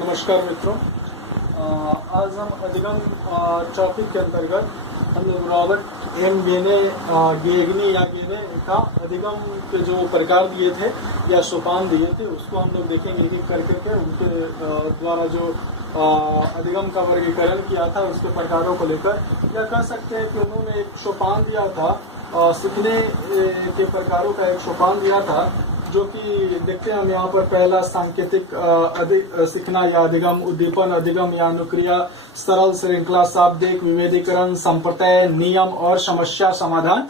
नमस्कार मित्रों। आज हम अधिगम टॉपिक के अंतर्गत हम लोग रॉबर्ट एम गेगनी या गेने का अधिगम के जो प्रकार दिए थे या सोपान दिए थे उसको हम लोग देखेंगे एक एक करके उनके द्वारा जो अधिगम का वर्गीकरण किया था उसके प्रकारों को लेकर, या कह सकते हैं कि उन्होंने एक सोपान दिया था, सीखने के प्रकारों का एक सोपान दिया था, जो कि देखते हैं हम यहाँ पर पहला सांकेतिक सीखना या अधिगम, उद्दीपन अधिगम या अनुक्रिया, सरल श्रृंखला, शाब्दिक, विभेदीकरण, संप्रत्यय, नियम और समस्या समाधान।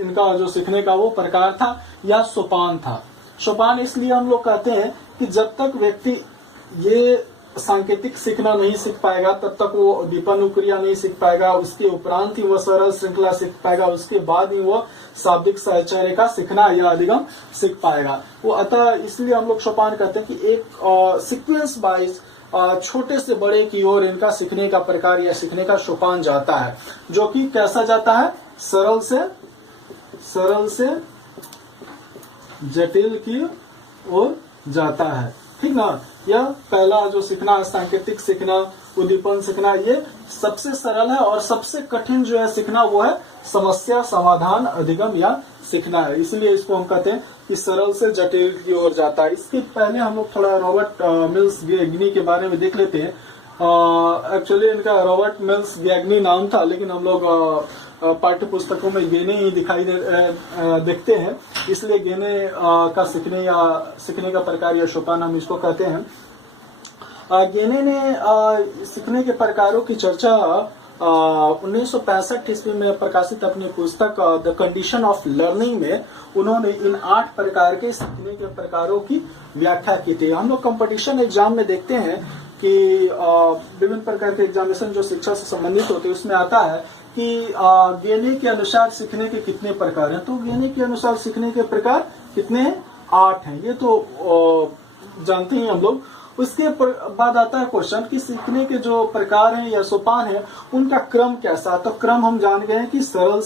इनका जो सीखने का वो प्रकार था या सोपान था। सोपान इसलिए हम लोग कहते हैं कि जब तक व्यक्ति ये सांकेतिक सीखना नहीं सीख पाएगा तब तक वो उद्दीपन अनुक्रिया नहीं सीख पाएगा, उसके उपरांत ही वह सरल श्रृंखला सीख पाएगा, उसके बाद ही वह शाब्दिक साहचर्य का सीखना या अधिगम सीख पाएगा। वो अतः इसलिए हम लोग सोपान कहते हैं कि एक सीक्वेंस वाइज छोटे से बड़े की ओर इनका सीखने का प्रकार या सीखने का सोपान जाता है, जो कि कैसा जाता है, सरल से जटिल की ओर जाता है। ठीक ना। यह पहला जो सीखना है सांकेतिक सीखना, उद्दीपन सीखना, ये सबसे सरल है, और सबसे कठिन जो है सीखना वो है समस्या समाधान अधिगम या सीखना है। इसलिए इसको हम कहते हैं कि सरल से जटिल की ओर जाता है। इसके पहले हम लोग थोड़ा रॉबर्ट मिल्स गेगनी के बारे में देख लेते हैं। एक्चुअली इनका रॉबर्ट मिल्स गेगनी नाम था, लेकिन हम लोग पाठ्य पुस्तकों में गेने ही देखते हैं, इसलिए गेने का सीखने का प्रकार या सोपान हम इसको कहते हैं। गेने ने सीखने के प्रकारों की चर्चा 1965 ईस्वी में प्रकाशित अपनी पुस्तक द कंडीशन ऑफ लर्निंग में उन्होंने इन 8 प्रकार के सीखने के प्रकारों की व्याख्या की थी। हम लोग कंपटीशन एग्जाम में देखते हैं कि विभिन्न प्रकार के एग्जामिनेशन जो शिक्षा से संबंधित होते हैं उसमें आता है कि गेने के अनुसार सीखने के कितने प्रकार हैं। तो गेने के अनुसार सीखने के प्रकार कितने हैं? 8 हैं। ये तो जानते हैं हम लोग। उसके बाद आता है क्वेश्चन कि सीखने के जो प्रकार हैं या सोपान है उनका क्रम कैसा। तो क्रम हम जान गए हैं कि सरल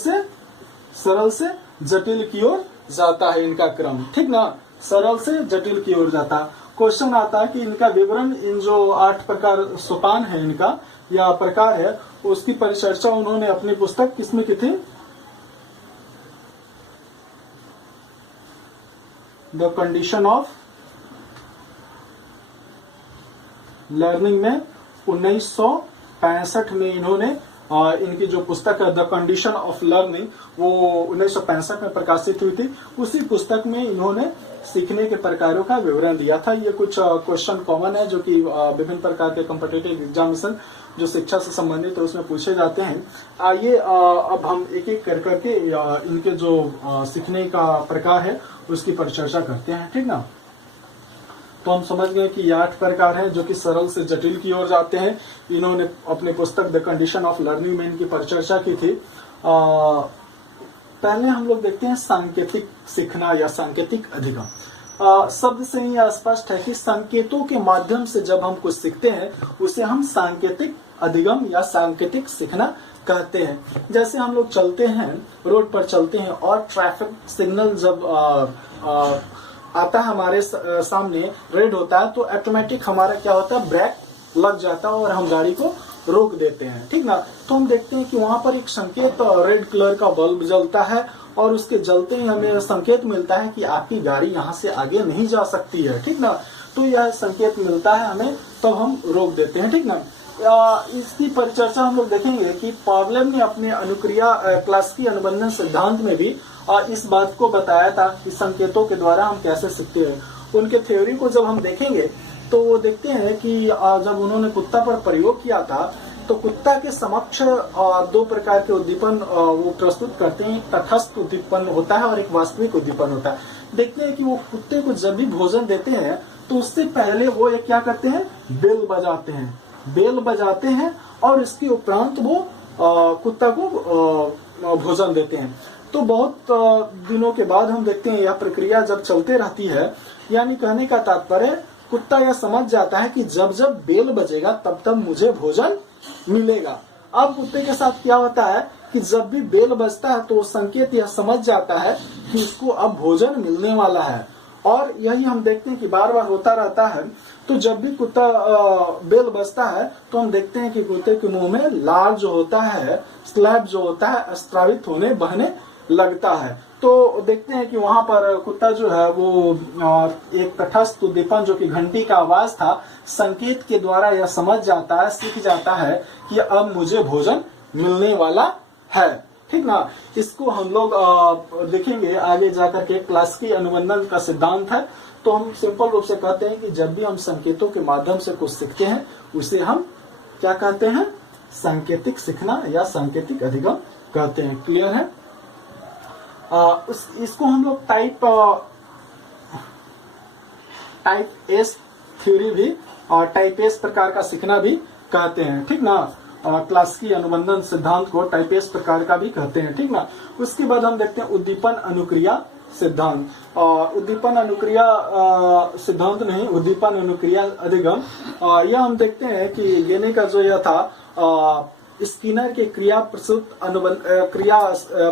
से जटिल की ओर जाता है इनका क्रम। ठीक ना, सरल से जटिल की ओर जाता है। क्वेश्चन आता है कि इनका विवरण, इन जो 8 प्रकार सोपान है इनका या प्रकार है, उसकी परिचर्चा उन्होंने अपनी पुस्तक किसमें की थी? द कंडीशन ऑफ लर्निंग में 1965 में इन्होंने इनकी जो पुस्तक है द कंडीशन ऑफ लर्निंग वो 1965 में प्रकाशित हुई थी। उसी पुस्तक में इन्होंने सीखने के प्रकारों का विवरण दिया था। ये कुछ क्वेश्चन कॉमन है जो कि विभिन्न प्रकार के कॉम्पिटिटिव एग्जामिनेशन जो शिक्षा से संबंधित है उसमें पूछे जाते हैं। आइए अब हम एक एक करके इनके जो सीखने का प्रकार है उसकी परिचर्चा करते हैं। ठीक ना। तो हम समझ गए कि ये 8 प्रकार हैं जो कि सरल से जटिल की ओर जाते हैं। इन्होंने अपनी पुस्तक द कंडीशन ऑफ लर्निंग में इनकी परिचर्चा की थी। पहले हम लोग देखते हैं सांकेतिक सीखना या सांकेतिक अधिगम। शब्द से ही स्पष्ट है कि संकेतों के माध्यम से जब हम कुछ सीखते हैं उसे हम सांकेतिक अधिगम या सांकेतिक सीखना कहते हैं। जैसे हम लोग चलते हैं, रोड पर चलते हैं और ट्रैफिक सिग्नल जब आता है हमारे सामने, रेड होता है, तो ऑटोमेटिक हमारा क्या होता है, ब्रेक लग जाता है और हम गाड़ी को रोक देते हैं। ठीक ना। तो हम देखते हैं कि वहां पर एक संकेत रेड कलर का बल्ब जलता है और उसके जलते ही हमें संकेत मिलता है कि आपकी गाड़ी यहाँ से आगे नहीं जा सकती है। ठीक ना। तो यह संकेत मिलता है हमें, तब हम रोक देते हैं। ठीक ना। इसकी परिचर्चा हम लोग देखेंगे कि पावलोव ने अपने अनुक्रिया क्लासिकी अनुबंधन सिद्धांत में भी इस बात को बताया था कि संकेतों के द्वारा हम कैसे सीखते हैं। उनके थ्योरी को जब हम देखेंगे तो वो देखते हैं कि जब उन्होंने कुत्ता पर प्रयोग किया था तो कुत्ता के समक्ष 2 प्रकार के उद्दीपन वो प्रस्तुत करते हैं। तटस्थ उद्दीपन होता है और एक वास्तविक उद्दीपन होता है। देखते हैं कि वो कुत्ते को जब भी भोजन देते हैं तो उससे पहले वो एक क्या करते हैं, बेल बजाते हैं और इसके उपरांत वो कुत्ता को भोजन देते हैं। तो बहुत दिनों के बाद हम देखते हैं यह प्रक्रिया जब चलते रहती है, यानी कहने का तात्पर्य कुत्ता यह समझ जाता है कि जब जब बेल बजेगा तब तब मुझे भोजन मिलेगा। अब कुत्ते के साथ क्या होता है कि जब भी बेल बजता है तो संकेत यह समझ जाता है कि उसको अब भोजन मिलने वाला है। और यही हम देखते हैं कि बार बार होता रहता है। तो जब भी कुत्ता बेल बजता है तो हम देखते हैं कि कुत्ते के मुंह में लार जो होता है, स्लैब जो होता है, स्रावित होने बहने लगता है। तो देखते हैं कि वहां पर कुत्ता जो है वो एक तटस्थ उद्दीपन जो कि घंटी का आवाज था, संकेत के द्वारा यह समझ जाता है, सीख जाता है कि अब मुझे भोजन मिलने वाला है। ठीक ना। इसको हम लोग देखेंगे आगे जाकर के। क्लासिकी अनुबंधन का सिद्धांत है। तो हम सिंपल रूप से कहते हैं कि जब भी हम संकेतों के माध्यम से कुछ सीखते हैं उसे हम क्या कहते हैं? सांकेतिक सीखना या सांकेतिक अधिगम कहते हैं। क्लियर है? इसको हम लोग टाइप एस थ्योरी भी और टाइप एस प्रकार का सीखना भी कहते हैं। ठीक ना। क्लासिकी अनुबंधन सिद्धांत को टाइप एस प्रकार का भी कहते हैं। ठीक ना। उसके बाद हम देखते हैं उद्दीपन अनुक्रिया सिद्धांत। उद्दीपन अनुक्रिया सिद्धांत नहीं, उद्दीपन अनुक्रिया अधिगम। यह हम देखते हैं कि गेने का जो यह था स्किनर के क्रिया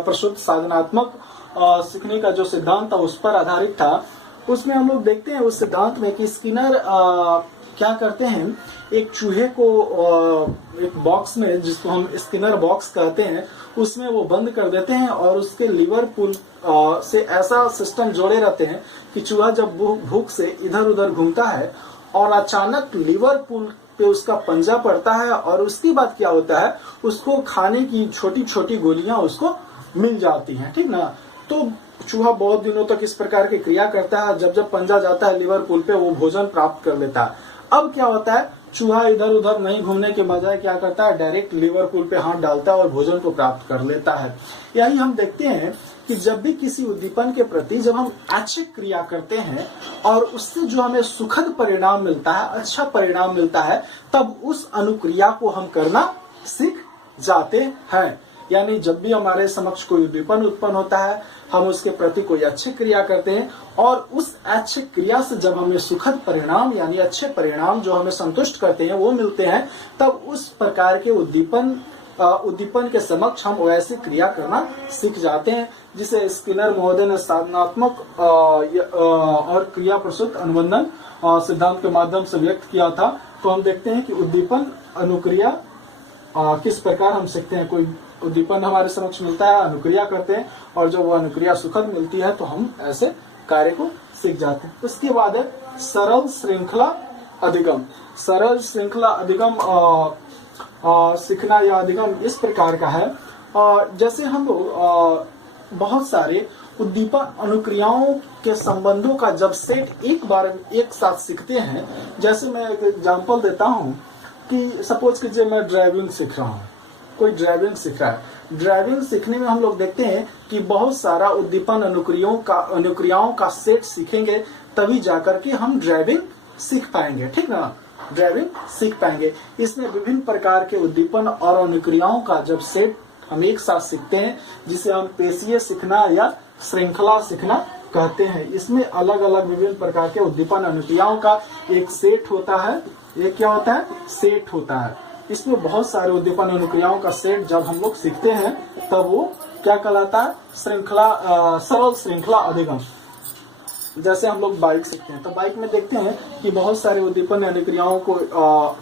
प्रसूत साधनात्मक सीखने का जो सिद्धांत था उस पर आधारित था। उसमें हम लोग देखते हैं उस सिद्धांत में कि स्किनर क्या करते हैं, एक चूहे को एक बॉक्स में, जिसको हम स्किनर बॉक्स कहते हैं, उसमें वो बंद कर देते हैं और उसके लीवर पुल से ऐसा सिस्टम जोड़े रहते हैं कि चूहा जब भूख से इधर उधर घूमता है और अचानक लीवर पुल पे उसका पंजा पड़ता है और उसके बाद क्या होता है, उसको खाने की छोटी छोटी गोलियां उसको मिल जाती हैं। ठीक ना। तो चूहा बहुत दिनों तक इस प्रकार की क्रिया करता है। जब जब पंजा जाता है लीवर पुल पे वो भोजन प्राप्त कर लेता है। अब क्या होता है, चूहा इधर उधर नहीं घूमने के बजाय क्या करता है, डायरेक्ट लीवर पुल पे हाथ डालता है और भोजन को प्राप्त कर लेता है। यही हम देखते हैं कि जब भी किसी उद्दीपन के प्रति जब हम ऐच्छिक क्रिया करते हैं और उससे जो हमें सुखद परिणाम मिलता है, अच्छा परिणाम मिलता है, तब उस अनुक्रिया को हम करना सीख जाते हैं। यानी जब भी हमारे समक्ष कोई उद्दीपन उत्पन्न होता है, हम उसके प्रति कोई अच्छी क्रिया करते हैं और उस अच्छी क्रिया से जब हमें सुखद परिणाम यानी अच्छे परिणाम जो हमें संतुष्ट करते हैं वो मिलते हैं, तब उस प्रकार के उद्दीपन के समक्ष हम वैसी क्रिया करना सीख जाते हैं, जिसे स्किनर महोदय ने साधनात्मक और क्रिया प्रसूत अनुबंधन सिद्धांत के माध्यम से व्यक्त किया था। तो हम देखते हैं कि उद्दीपन अनुक्रिया किस प्रकार हम सीखते हैं। कोई उद्दीपन हमारे समक्ष मिलता है, अनुक्रिया करते हैं और जब वो अनुक्रिया सुखद मिलती है तो हम ऐसे कार्य को सीख जाते हैं। उसके बाद है सरल श्रृंखला अधिगम। सरल श्रृंखला अधिगम सीखना या अधिगम इस प्रकार का है, जैसे हम लोग बहुत सारे उद्दीपन अनुक्रियाओं के संबंधों का जब सेट एक बार एक साथ सीखते हैं। जैसे मैं एक एग्जांपल देता हूँ कि सपोज कीजिए मैं ड्राइविंग सीख रहा हूँ, कोई ड्राइविंग सीख रहा है। ड्राइविंग सीखने में हम लोग देखते हैं कि बहुत सारा उद्दीपन अनुक्रियाओं का सेट सीखेंगे, तभी जाकर के हम ड्राइविंग सीख पाएंगे। ठीक ना। ड्राइविंग सीख पाएंगे। इसमें विभिन्न प्रकार के उद्दीपन और अनुक्रियाओं का जब सेट हम एक साथ सीखते हैं, जिसे हम पेशीय सीखना या श्रृंखला सीखना कहते हैं। इसमें अलग अलग विभिन्न प्रकार के उद्दीपन अनुक्रियाओं का एक सेट होता है। ये क्या होता है? सेट होता है। इसमें बहुत सारे उद्दीपन अनुक्रियाओं का सेट जब हम लोग सीखते हैं तब वो क्या कहलाता है? सरल श्रृंखला अधिगम। जैसे हम लोग बाइक सीखते हैं तो बाइक में देखते हैं कि बहुत सारे उद्दीपन अनुक्रियाओं को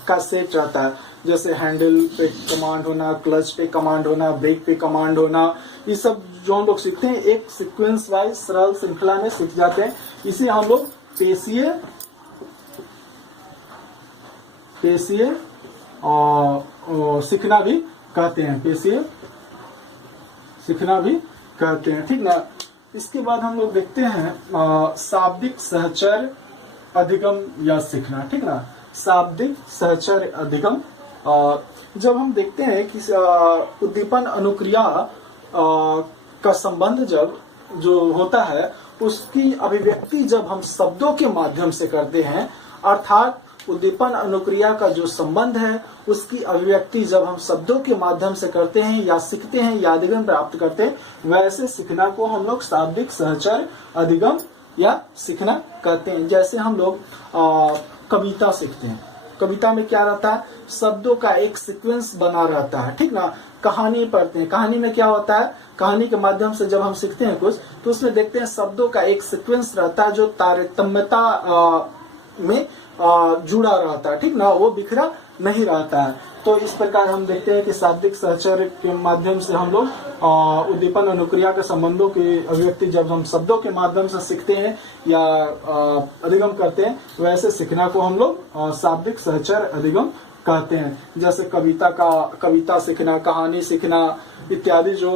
का सेट रहता है। जैसे हैंडल पे कमांड होना, क्लच पे कमांड होना, ब्रेक पे कमांड होना, ये सब जो हम लोग सीखते हैं एक सीक्वेंस वाइज सरल श्रृंखला में सीख जाते हैं। इसे हम लोग पेशीय सीखना भी कहते हैं। पेशीय सीखना भी कहते हैं। ठीक ना। इसके बाद हम लोग देखते हैं शाब्दिक सहचर्य अधिगम या सीखना। ठीक ना। शाब्दिक सहचर्य अधिगम जब हम देखते हैं कि उद्दीपन अनुक्रिया का संबंध जब जो होता है उसकी अभिव्यक्ति जब हम शब्दों के माध्यम से करते हैं, अर्थात उद्दीपन अनुक्रिया का जो संबंध है उसकी अभिव्यक्ति जब हम शब्दों के माध्यम से करते हैं या सीखते हैं या अधिगम प्राप्त करते हैं, वैसे सीखना को हम लोग शाब्दिक सहचर्य अधिगम या सीखना कहते हैं। जैसे हम लोग कविता सीखते हैं। कविता में क्या रहता है? शब्दों का एक सीक्वेंस बना रहता है। ठीक ना। कहानी पढ़ते हैं। कहानी में क्या होता है? कहानी के माध्यम से जब हम सीखते हैं कुछ तो उसमें देखते हैं शब्दों का एक सीक्वेंस रहता है जो तारतम्यता में जुड़ा रहता है, ठीक ना, वो बिखरा नहीं रहता है। तो इस प्रकार हम देखते हैं कि शाब्दिक सहचर्य के माध्यम से हम लोग उद्दीपन अनुक्रिया के संबंधों की अभिव्यक्ति जब हम शब्दों के माध्यम से सीखते हैं या अधिगम करते हैं, वैसे सीखना को हम लोग शाब्दिक सहचर्य अधिगम कहते हैं। जैसे कविता सीखना, कहानी सीखना इत्यादि जो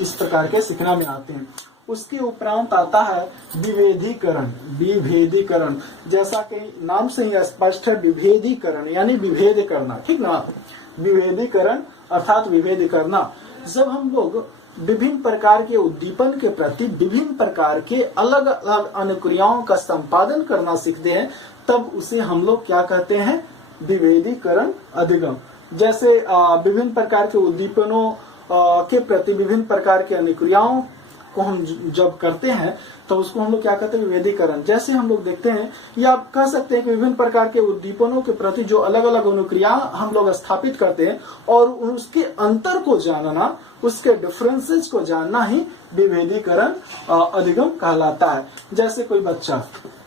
इस प्रकार के सीखना में आते हैं। उसके उपरांत आता है विभेदीकरण। जैसा कि नाम से ही स्पष्ट है, विभेदीकरण यानी विभेद करना, ठीक ना। विभेदीकरण अर्थात विभेद करना। जब हम लोग विभिन्न प्रकार के उद्दीपन के प्रति विभिन्न प्रकार के अलग अलग अनुक्रियाओं का संपादन करना सीखते हैं, तब उसे हम लोग क्या कहते हैं, विभेदीकरण अधिगम। जैसे विभिन्न प्रकार के उद्दीपनों के प्रति विभिन्न प्रकार के अनुक्रियाओं को हम जब करते हैं तो उसको हम लोग क्या कहते हैं, विभेदीकरण। जैसे हम लोग देखते हैं या आप कह सकते हैं कि विभिन्न प्रकार के उद्दीपनों के प्रति जो अलग अलग अनुक्रिया हम लोग स्थापित करते हैं और उसके अंतर को जानना, उसके डिफरेंसेस को जानना ही विभेदीकरण अधिगम कहलाता है। जैसे कोई बच्चा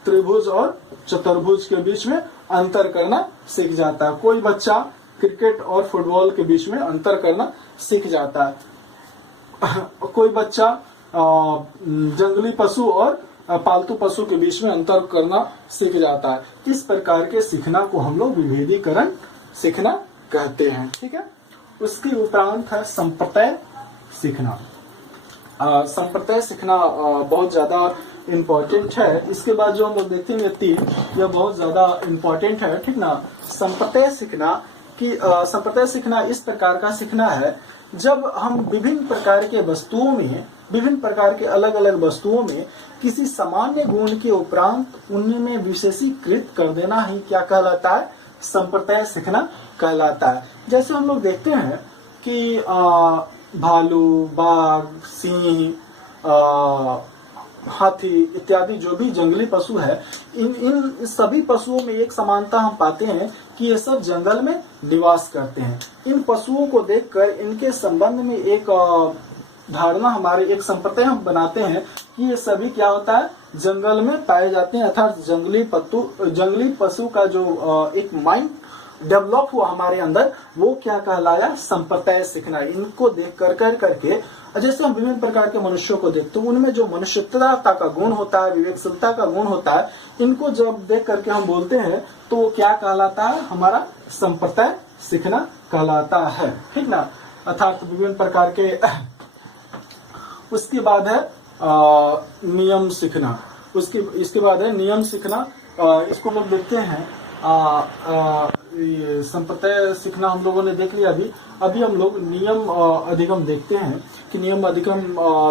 त्रिभुज और चतुर्भुज के बीच में अंतर करना सीख जाता है, कोई बच्चा क्रिकेट और फुटबॉल के बीच में अंतर करना सीख जाता है, कोई बच्चा जंगली पशु और पालतू पशु के बीच में अंतर करना सीख जाता है। इस प्रकार के सीखना को हम लोग विभेदीकरण सीखना कहते हैं, ठीक है। उसके उपरांत है संप्रत्यय सीखना। संप्रत्यय सीखना बहुत ज्यादा इम्पोर्टेंट है। इसके बाद जो हम लोग देखते हैं यह बहुत ज्यादा इम्पोर्टेंट है, ठीक ना। संप्रत्यय सीखना इस प्रकार का सीखना है जब हम विभिन्न प्रकार के वस्तुओं में, विभिन्न प्रकार के अलग अलग वस्तुओं में किसी सामान्य गुण के उपरांत उनमें विशेषीकृत कर देना ही क्या कहलाता है, संप्रत्यय सीखना कहलाता है। जैसे हम लोग देखते हैं कि भालू, बाघ, सिंह, हाथी इत्यादि जो भी जंगली पशु है, इन सभी पशुओं में एक समानता हम पाते हैं कि ये सब जंगल में निवास करते हैं। इन पशुओं को देखकर इनके संबंध में एक धारणा, हमारे एक संप्रत्यय हम बनाते हैं कि ये सभी क्या होता है, जंगल में पाए जाते हैं। अर्थात जंगली पशु का जो एक माइंड डेवलप हुआ हमारे अंदर, वो क्या कहलाया, संप्रत्यय सीखना। इनको देख कर करके जैसे हम विभिन्न प्रकार के मनुष्यों को देखते हैं, उनमें जो मनुष्यता का गुण होता है, विवेकशीलता का गुण होता है, इनको जब देख करके हम बोलते हैं तो वो क्या कहलाता है, हमारा संप्रत्यय सीखना कहलाता है, ठीक ना। अर्थात विभिन्न प्रकार के उसके बाद है नियम सीखना। इसके बाद है नियम सीखना। इसको हम लोग देखते हैं, संप्रत्यय सीखना हम लोगों ने देख लिया। अभी हम लोग नियम अधिगम देखते हैं कि नियम अधिगम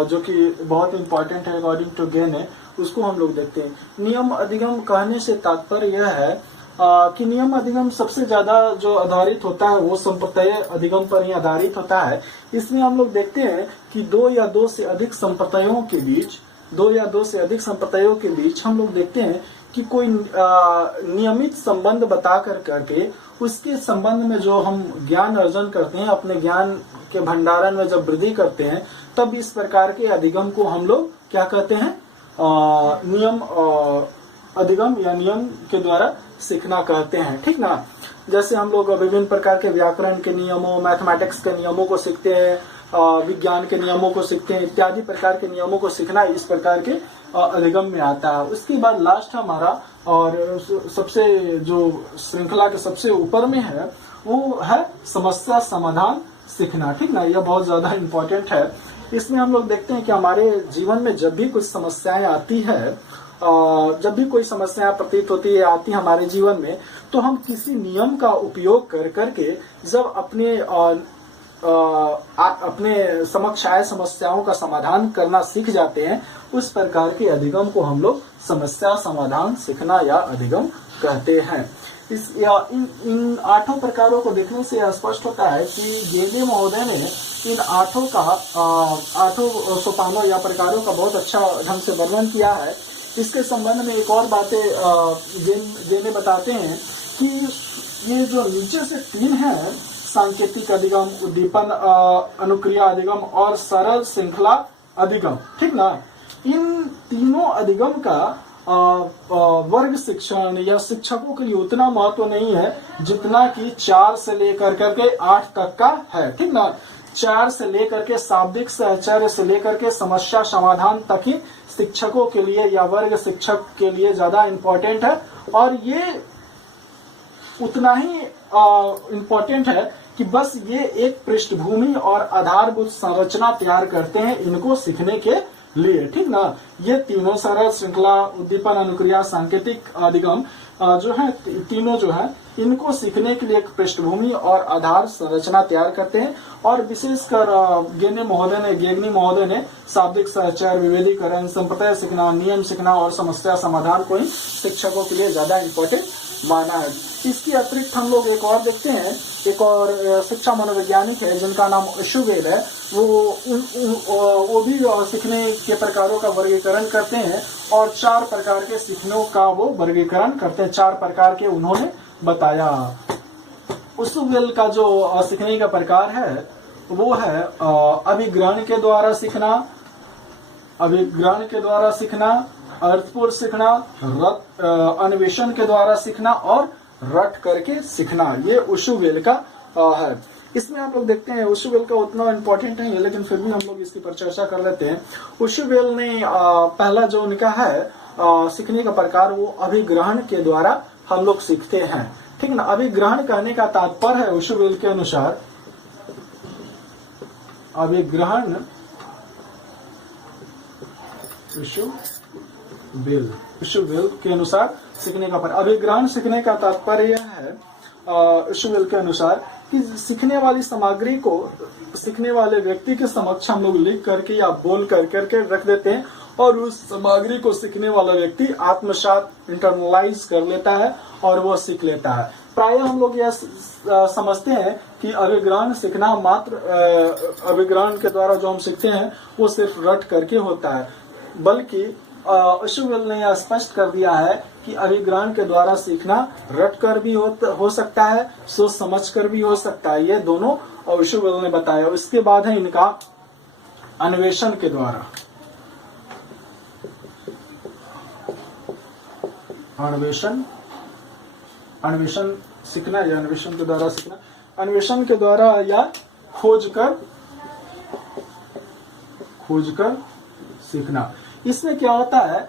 जो कि बहुत इंपॉर्टेंट है अकॉर्डिंग टू गेन है, उसको हम लोग देखते हैं। नियम अधिगम कहने से तात्पर्य यह है कि नियम अधिगम सबसे ज्यादा जो आधारित होता है वो संप्रत्यय अधिगम पर ही आधारित होता है। इसमें हम लोग देखते हैं कि दो या दो से अधिक संप्रत्ययों के बीच हम लोग देखते हैं कि कोई नियमित संबंध बता करके उसके संबंध में जो हम ज्ञान अर्जन करते हैं, अपने ज्ञान के भंडारण में जब वृद्धि करते हैं, तब इस प्रकार के अधिगम को हम लोग क्या कहते हैं, नियम अधिगम या नियम के द्वारा सीखना कहते हैं, ठीक ना। जैसे हम लोग विभिन्न प्रकार के व्याकरण के नियमों, मैथमेटिक्स के नियमों को सीखते हैं, विज्ञान के नियमों को सीखते हैं, इत्यादि प्रकार के नियमों को सीखना इस प्रकार के अधिगम में आता है। उसके बाद लास्ट हमारा और सबसे जो श्रृंखला के सबसे ऊपर में है वो है समस्या समाधान सीखना, ठीक ना। यह बहुत ज्यादा इम्पोर्टेंट है। इसमें हम लोग देखते हैं कि हमारे जीवन में जब भी कुछ समस्याएं आती है, जब भी कोई समस्या प्रतीत होती है, आती है हमारे जीवन में, तो हम किसी नियम का उपयोग कर करके जब अपने समक्ष आए समस्याओं का समाधान करना सीख जाते हैं, उस प्रकार के अधिगम को हम लोग समस्या समाधान सीखना या अधिगम कहते हैं। इन 8 प्रकारों को देखने से स्पष्ट होता है कि गेगे महोदय ने इन 8 सोपानों या प्रकारों का बहुत अच्छा ढंग से वर्णन किया है। इसके संबंध में एक और बातें जेने बताते हैं कि ये जो नीचे से 3 है, सांकेतिक अधिगम, उद्दीपन अनुक्रिया अधिगम और सरल श्रृंखला अधिगम, ठीक ना। इन तीनों अधिगम का वर्ग शिक्षण या शिक्षकों के लिए उतना महत्व नहीं है जितना कि 4 से लेकर करके 8 तक का है, ठीक ना। 4 से लेकर के शाब्दिक सहचर्य से लेकर के समस्या समाधान तक ही शिक्षकों के लिए या वर्ग शिक्षक के लिए ज्यादा इम्पोर्टेंट है, और ये उतना ही इम्पोर्टेंट है कि बस ये एक पृष्ठभूमि और आधारभूत संरचना तैयार करते हैं इनको सीखने के लिए, ठीक ना। ये तीनों सरल, श्रृंखला, उद्दीपन, अनुक्रिया, सांकेतिक, अधिगम जो है, तीनों जो है इनको सीखने के लिए एक पृष्ठभूमि और आधार संरचना तैयार करते हैं। और विशेषकर गेगनी महोदय ने शाब्दिक सहचर्य, विभेदीकरण, संप्रदाय सीखना, नियम सीखना और समस्या समाधान को ही शिक्षकों के लिए ज्यादा इम्पोर्टेंट माना है। इसके अतिरिक्त हम लोग एक और देखते हैं, एक और शिक्षा मनोवैज्ञानिक है जिनका नाम अशुवेल है। वो भी सीखने के प्रकारों का वर्गीकरण करते हैं और 4 प्रकार के सीखने का वो वर्गीकरण करते हैं। 4 प्रकार के उन्होंने बताया। अशुवेल का जो सीखने का प्रकार है वो है अभिग्रहण के द्वारा सीखना, अर्थपूर्ण सीखना, अन्वेषण के द्वारा सीखना और रट करके सीखना। ये अशुवेल का है। इसमें आप लोग देखते हैं अशुवेल का उतना इम्पोर्टेंट नहीं है, लेकिन फिर भी हम लोग इसकी पर चर्चा कर लेते हैं। अशुवेल ने पहला जो उनका है सीखने का प्रकार, वो अभिग्रहण के द्वारा हम लोग सीखते हैं, ठीक ना। अभिग्रहण कहने का तात्पर्य है अशुवेल के अनुसार, अभिग्रहण अशुवेल के अनुसार सीखने का अभिग्रहण सीखने का तात्पर्य यह है अशुवेल के अनुसार कि सीखने वाली सामग्री को सीखने वाले व्यक्ति के समक्ष हम लोग लिख करके या बोल करके रख देते हैं और उस सामग्री को सीखने वाला व्यक्ति आत्मसात, इंटरनलाइज कर लेता है और वो सीख लेता है। प्रायः हम लोग यह समझते हैं कि अभिग्रहण सीखना मात्र अभिग्रहण के द्वारा जो हम सीखते हैं वो सिर्फ रट करके होता है, बल्कि अशुवेल ने यह स्पष्ट कर दिया है कि अभिग्रहण के द्वारा सीखना रट कर भी हो सकता है, सोच समझ कर भी हो सकता है। ये दोनों अशुवेल ने बताया। इसके बाद है इनका अन्वेषण के द्वारा, अन्वेषण सीखना या अन्वेषण के द्वारा सीखना, अन्वेषण के द्वारा या खोज कर सीखना। इसमें क्या होता है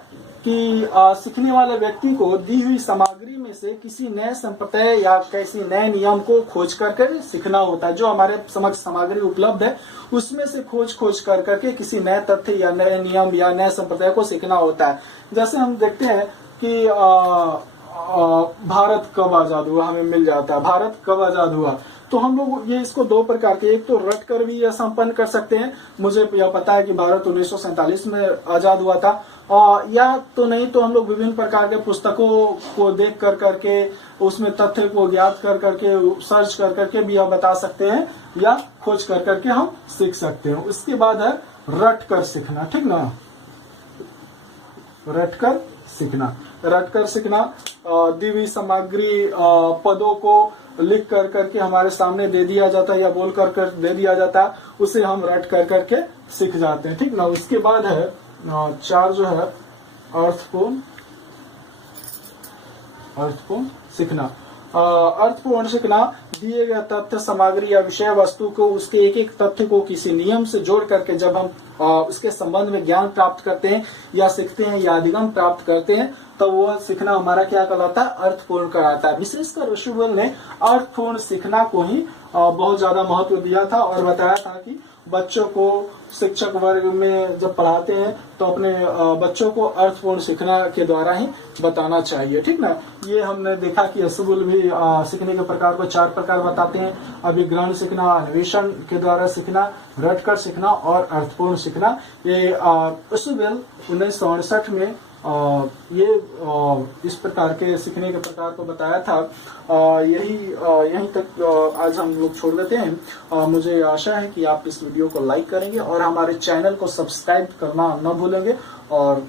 कि सीखने वाले व्यक्ति को दी हुई सामग्री में से किसी नए संप्रदाय या किसी नए नियम को खोज कर सीखना होता है। जो हमारे समक्ष सामग्री उपलब्ध है उसमें से खोज कर करके किसी नए तथ्य या नए नियम या नए संप्रदाय को सीखना होता है। जैसे हम देखते हैं कि भारत कब आजाद हुआ, हमें मिल जाता है भारत कब आजाद हुआ, तो हम लोग ये इसको 2 प्रकार के, एक तो रट कर भी यह संपन्न कर सकते हैं, मुझे यह पता है कि भारत 1947 में आजाद हुआ था, या तो नहीं तो हम लोग विभिन्न प्रकार के पुस्तकों को देख कर करके उसमें तथ्य को ज्ञात कर करके सर्च कर करके भी यह बता सकते हैं या खोज कर करके हम सीख सकते हैं। उसके बाद है रट कर सीखना, ठीक ना। रट कर सीखना दी हुई सामग्री पदों को लिख कर करके हमारे सामने दे दिया जाता है या बोल कर दे दिया जाता है, उसे हम रट कर करके सीख जाते हैं, ठीक ना। उसके बाद है 4 जो है अर्थपूर्ण सीखना। अर्थपूर्ण सीखना दिए गए तथ्य, सामग्री या विषय वस्तु को उसके एक एक तथ्य को किसी नियम से जोड़ करके जब हम उसके संबंध में ज्ञान प्राप्त करते हैं या सीखते हैं या अधिगम प्राप्त करते हैं तो वह सीखना हमारा क्या कहलाता है, अर्थपूर्ण कहलाता है। विशेषकर अशुवेल ने अर्थपूर्ण सीखना को ही बहुत ज्यादा महत्व दिया था और बताया था कि बच्चों को शिक्षक वर्ग में जब पढ़ाते हैं तो अपने बच्चों को अर्थपूर्ण सीखना के द्वारा ही बताना चाहिए, ठीक ना। ये हमने देखा कि अशुवेल भी सीखने के प्रकार को 4 प्रकार बताते हैं, अभिग्रहण सीखना, अन्वेषण के द्वारा सीखना, रटकर सीखना और अर्थपूर्ण सीखना। ये अशुवेल 1968 में इस प्रकार के सीखने के प्रकार को बताया था। यहीं तक आज हम लोग छोड़ देते हैं। मुझे आशा है कि आप इस वीडियो को लाइक करेंगे और हमारे चैनल को सब्सक्राइब करना न भूलेंगे और